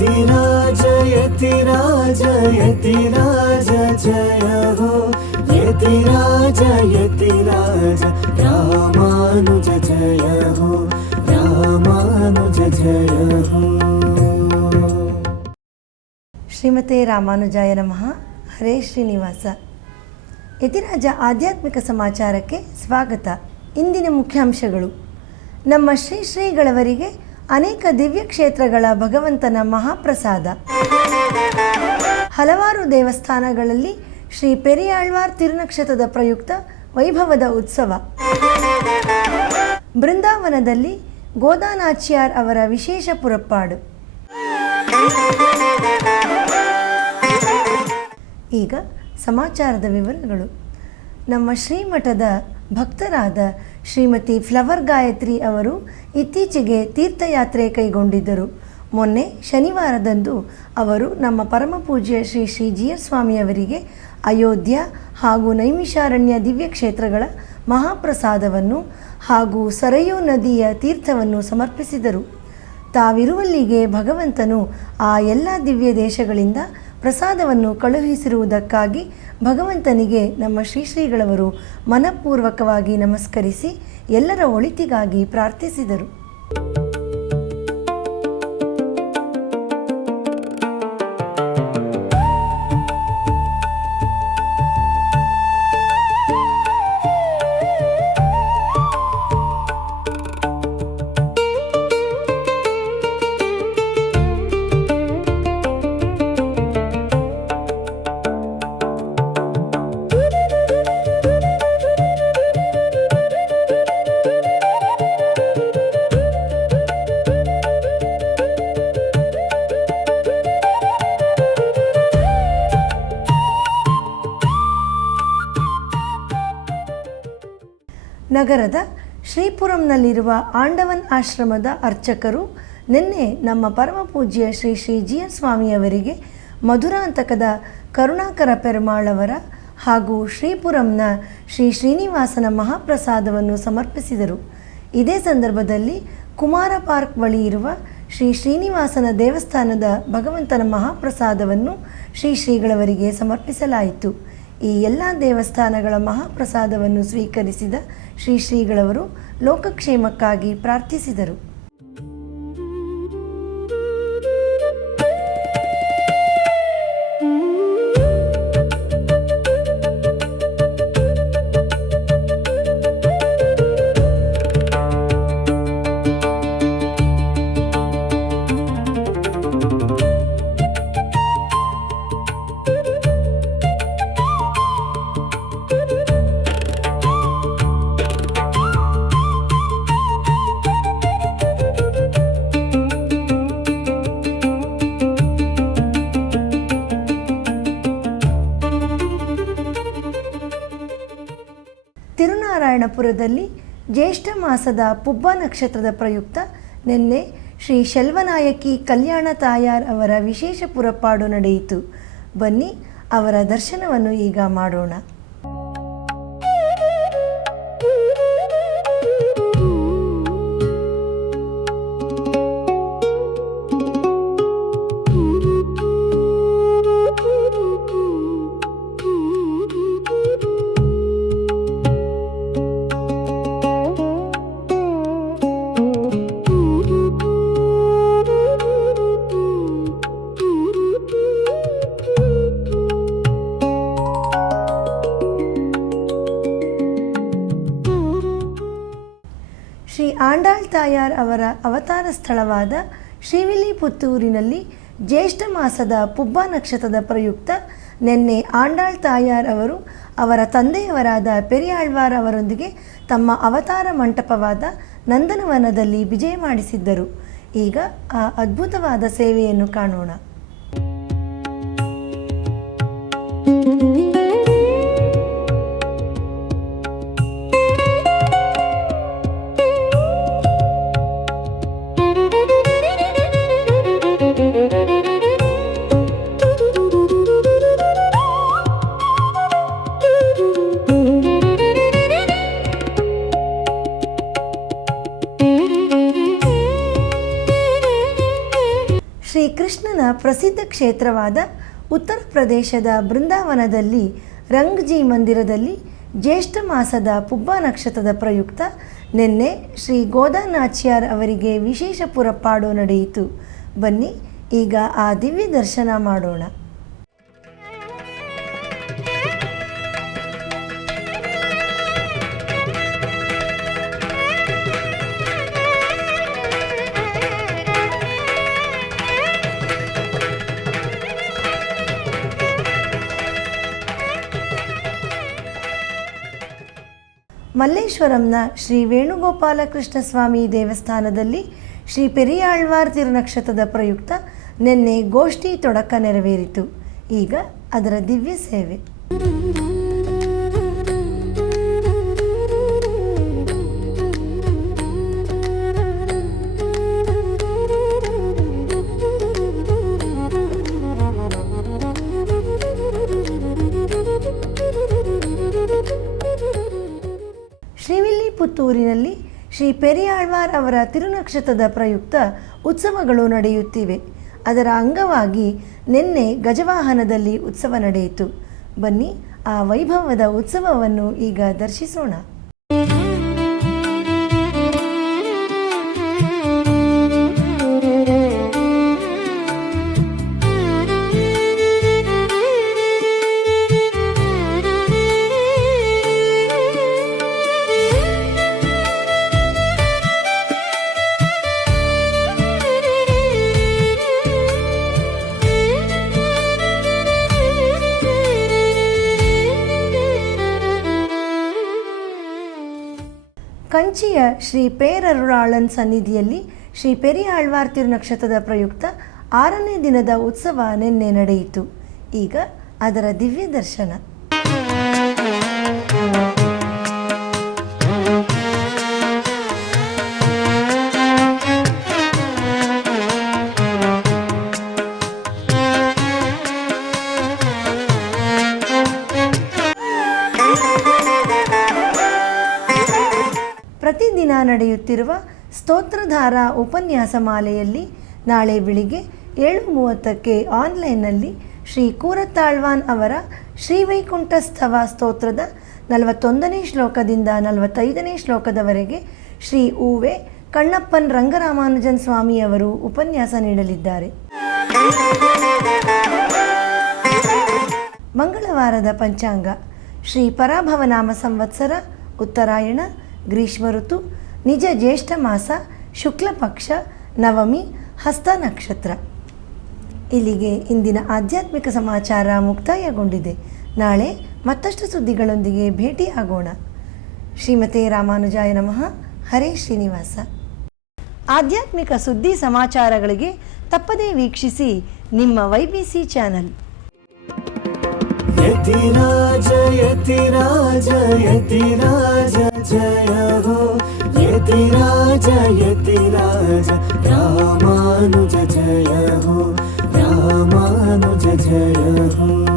यतिराज यतिराज यतिराज जय हो यतिराज यतिराज रामानुज जय हो रामानुज जय हो। ಶ್ರೀಮತೆ ರಾಮಾನುಜಾಯ ನಮಃ. ಹರೇ ಶ್ರೀನಿವಾಸ. ಯತಿರಾಜ ಆಧ್ಯಾತ್ಮಿಕ ಸಮಾಚಾರಕ್ಕೆ ಸ್ವಾಗತ. ಇಂದಿನ ಮುಖ್ಯಾಂಶಗಳು: ನಮ್ಮ ಶ್ರೀಗಳವರಿಗೆ ಅನೇಕ ದಿವ್ಯ ಕ್ಷೇತ್ರಗಳ ಭಗವಂತನ ಮಹಾಪ್ರಸಾದ. ಹಲವಾರು ದೇವಸ್ಥಾನಗಳಲ್ಲಿ ಶ್ರೀ ಪೆರಿಯಾಳ್ವಾರ್ ತಿರುನಕ್ಷತ್ರದ ಪ್ರಯುಕ್ತ ವೈಭವದ ಉತ್ಸವ. ಬೃಂದಾವನದಲ್ಲಿ ಗೋದಾನಾಚ್ಯಾರ್ ಅವರ ವಿಶೇಷ ಪುರಪ್ಪಾಡು. ಈಗ ಸಮಾಚಾರದ ವಿವರಗಳು. ನಮ್ಮ ಶ್ರೀಮಠದ ಭಕ್ತರಾದ ಶ್ರೀಮತಿ ಫ್ಲವರ್ ಗಾಯತ್ರಿ ಅವರು ಇತ್ತೀಚೆಗೆ ತೀರ್ಥಯಾತ್ರೆ ಕೈಗೊಂಡಿದ್ದರು. ಮೊನ್ನೆ ಶನಿವಾರದಂದು ಅವರು ನಮ್ಮ ಪರಮಪೂಜ್ಯ ಶ್ರೀ ಶ್ರೀ ಜಿಯರ್ ಸ್ವಾಮಿಯವರಿಗೆ ಅಯೋಧ್ಯ ಹಾಗೂ ನೈಮಿಷಾರಣ್ಯ ದಿವ್ಯ ಕ್ಷೇತ್ರಗಳ ಮಹಾಪ್ರಸಾದವನ್ನು ಹಾಗೂ ಸರಯೂ ನದಿಯ ತೀರ್ಥವನ್ನು ಸಮರ್ಪಿಸಿದರು. ತಾವಿರುವಲ್ಲಿಗೆ ಭಗವಂತನು ಆ ಎಲ್ಲ ದಿವ್ಯ ದೇಶಗಳಿಂದ ಪ್ರಸಾದವನ್ನು ಕಳುಹಿಸಿರುವುದಕ್ಕಾಗಿ ಭಗವಂತನಿಗೆ ನಮ್ಮ ಶ್ರೀಗಳವರು ಮನಪೂರ್ವಕವಾಗಿ ನಮಸ್ಕರಿಸಿ ಎಲ್ಲರ ಒಳಿತಿಗಾಗಿ ಪ್ರಾರ್ಥಿಸಿದರು. ನಗರದ ಶ್ರೀಪುರಂನಲ್ಲಿರುವ ಆಂಡವನ್ ಆಶ್ರಮದ ಅರ್ಚಕರು ನಿನ್ನೆ ನಮ್ಮ ಪರಮಪೂಜ್ಯ ಶ್ರೀ ಶ್ರೀ ಜಿಯರ್ ಸ್ವಾಮಿಯವರಿಗೆ ಮಧುರಾಂತಕದ ಕರುಣಾಕರ ಪೆರುಮಾಳವರ ಹಾಗೂ ಶ್ರೀಪುರಂನ ಶ್ರೀ ಶ್ರೀನಿವಾಸನ ಮಹಾಪ್ರಸಾದವನ್ನು ಸಮರ್ಪಿಸಿದರು. ಇದೇ ಸಂದರ್ಭದಲ್ಲಿ ಕುಮಾರ ಪಾರ್ಕ್ ಬಳಿ ಇರುವ ಶ್ರೀ ಶ್ರೀನಿವಾಸನ ದೇವಸ್ಥಾನದ ಭಗವಂತನ ಮಹಾಪ್ರಸಾದವನ್ನು ಶ್ರೀಗಳವರಿಗೆ ಸಮರ್ಪಿಸಲಾಯಿತು. ಈ ಎಲ್ಲ ದೇವಸ್ಥಾನಗಳ ಮಹಾಪ್ರಸಾದವನ್ನು ಸ್ವೀಕರಿಸಿದ ಶ್ರೀಗಳವರು ಲೋಕಕ್ಷೇಮಕ್ಕಾಗಿ ಪ್ರಾರ್ಥಿಸಿದರು. ತಿರುನಾರಾಯಣಪುರದಲ್ಲಿ ಜ್ಯೇಷ್ಠ ಮಾಸದ ಪುಬ್ಬ ನಕ್ಷತ್ರದ ಪ್ರಯುಕ್ತ ನಿನ್ನೆ ಶ್ರೀ ಶೆಲ್ವನಾಯಕಿ ಕಲ್ಯಾಣ ತಾಯಾರ್ ಅವರ ವಿಶೇಷ ಪುರಪ್ಪಾಡು ನಡೆಯಿತು. ಬನ್ನಿ ಅವರ ದರ್ಶನವನ್ನು ಈಗ ಮಾಡೋಣ. ಶ್ರೀ ಆಂಡಾಳ್ ತಾಯಾರ್ ಅವರ ಅವತಾರ ಸ್ಥಳವಾದ ಶ್ರೀವಿಲ್ಲಿಪುತ್ತೂರಿನಲ್ಲಿ ಜ್ಯೇಷ್ಠ ಮಾಸದ ಪುಬ್ಬ ನಕ್ಷತ್ರದ ಪ್ರಯುಕ್ತ ನಿನ್ನೆ ಆಂಡಾಳ್ ತಾಯಾರ್ ಅವರು ಅವರ ತಂದೆಯವರಾದ ಪೆರಿಯಾಳ್ವಾರ್ ಅವರೊಂದಿಗೆ ತಮ್ಮ ಅವತಾರ ಮಂಟಪವಾದ ನಂದನವನದಲ್ಲಿ ವಿಜಯ ಮಾಡಿಸಿದ್ದರು. ಈಗ ಆ ಅದ್ಭುತವಾದ ಸೇವೆಯನ್ನು ಕಾಣೋಣ. ಶ್ರೀಕೃಷ್ಣನ ಪ್ರಸಿದ್ಧ ಕ್ಷೇತ್ರವಾದ ಉತ್ತರ ಪ್ರದೇಶದ ಬೃಂದಾವನದಲ್ಲಿ ರಂಗ್ಜಿ ಮಂದಿರದಲ್ಲಿ ಜ್ಯೇಷ್ಠ ಮಾಸದ ಪುಬ್ಬ ನಕ್ಷತ್ರದ ಪ್ರಯುಕ್ತ ನಿನ್ನೆ ಶ್ರೀ ಗೋದಾನಾಚ್ಯಾರ್ ಅವರಿಗೆ ವಿಶೇಷ ಪುರಪಾಡು ನಡೆಯಿತು. ಬನ್ನಿ ಈಗ ಆ ದಿವ್ಯ ದರ್ಶನ ಮಾಡೋಣ. ಮಲ್ಲೇಶ್ವರಂನ ಶ್ರೀ ವೇಣುಗೋಪಾಲಕೃಷ್ಣ ಸ್ವಾಮಿ ದೇವಸ್ಥಾನದಲ್ಲಿ ಶ್ರೀ ಪೆರಿಯಾಳ್ವಾರ್ ತಿರುನಕ್ಷತ್ರದ ಪ್ರಯುಕ್ತ ನಿನ್ನೆ ಗೋಷ್ಠಿ ತೊಡಕ ನೆರವೇರಿತು. ಈಗ ಅದರ ದಿವ್ಯ ಸೇವೆ. ಶ್ರೀವಿಲ್ಲಿಪುತ್ತೂರಿನಲ್ಲಿ ಶ್ರೀ ಪೆರಿಯಾಳ್ವಾರ್ ಅವರ ತಿರುನಕ್ಷತ್ರದ ಪ್ರಯುಕ್ತ ಉತ್ಸವಗಳು ನಡೆಯುತ್ತಿವೆ. ಅದರ ಅಂಗವಾಗಿ ನಿನ್ನೆ ಗಜವಾಹನದಲ್ಲಿ ಉತ್ಸವ ನಡೆಯಿತು. ಬನ್ನಿ ಆ ವೈಭವದ ಉತ್ಸವವನ್ನು ಈಗ ದರ್ಶಿಸೋಣ. ಕಂಚಿಯ ಶ್ರೀ ಪೇರರುಳಾಳನ್ ಸನ್ನಿಧಿಯಲ್ಲಿ ಶ್ರೀ ಪೆರಿಯಾಳ್ವಾರ್ ತಿರುನಕ್ಷತ್ರದ ಪ್ರಯುಕ್ತ 6ನೇ ದಿನದ ಉತ್ಸವ ನಿನ್ನೆ ನಡೆಯಿತು. ಈಗ ಅದರ ದಿವ್ಯ ದರ್ಶನ. ಪ್ರತಿದಿನ ನಡೆಯುತ್ತಿರುವ ಸ್ತೋತ್ರಧಾರ ಉಪನ್ಯಾಸ ಮಾಲೆಯಲ್ಲಿ ನಾಳೆ ಬೆಳಿಗ್ಗೆ 7:30ಕ್ಕೆ ಆನ್ಲೈನ್ನಲ್ಲಿ ಶ್ರೀ ಕೂರತ್ತಾಳ್ವಾನ್ ಅವರ ಶ್ರೀವೈಕುಂಠಸ್ಥವ ಸ್ತೋತ್ರದ 41ನೇ ಶ್ಲೋಕದಿಂದ 45ನೇ ಶ್ಲೋಕದವರೆಗೆ ಶ್ರೀ ಉವೆ ಕಣ್ಣಪ್ಪನ್ ರಂಗರಾಮಾನುಜನ್ ಸ್ವಾಮಿಯವರು ಉಪನ್ಯಾಸ ನೀಡಲಿದ್ದಾರೆ. ಮಂಗಳವಾರದ ಪಂಚಾಂಗ ಶ್ರೀ ಪರಾಭವನಾಮ ಸಂವತ್ಸರ ಉತ್ತರಾಯಣ ಗ್ರೀಷ್ಮ ಋತು ನಿಜ ಜ್ಯೇಷ್ಠ ಮಾಸ ಶುಕ್ಲ ಪಕ್ಷ ನವಮಿ ಹಸ್ತ ನಕ್ಷತ್ರ. ಇಲ್ಲಿಗೆ ಇಂದಿನ ಆಧ್ಯಾತ್ಮಿಕ ಸಮಾಚಾರ ಮುಕ್ತಾಯಗೊಂಡಿದೆ. ನಾಳೆ ಮತ್ತಷ್ಟು ಸುದ್ದಿಗಳೊಂದಿಗೆ ಭೇಟಿಯಾಗೋಣ. ಶ್ರೀಮತೆ ರಾಮಾನುಜಾಯ ನಮಃ. ಹರೇ ಶ್ರೀನಿವಾಸ. ಆಧ್ಯಾತ್ಮಿಕ ಸುದ್ದಿ ಸಮಾಚಾರಗಳಿಗೆ ತಪ್ಪದೇ ವೀಕ್ಷಿಸಿ ನಿಮ್ಮ YBC ಚಾನಲ್. ಯತಿರಾಜ ಯತಿರಾಜ ಯತಿರಾಜ ಜಯ ಹೋ ಯತಿರಾಜ ಯತಿರಾಜ ರಾಮಾನುಜ ಜಯ ಹೋ ರಾಮಾನುಜ ಜಯ ಹೋ.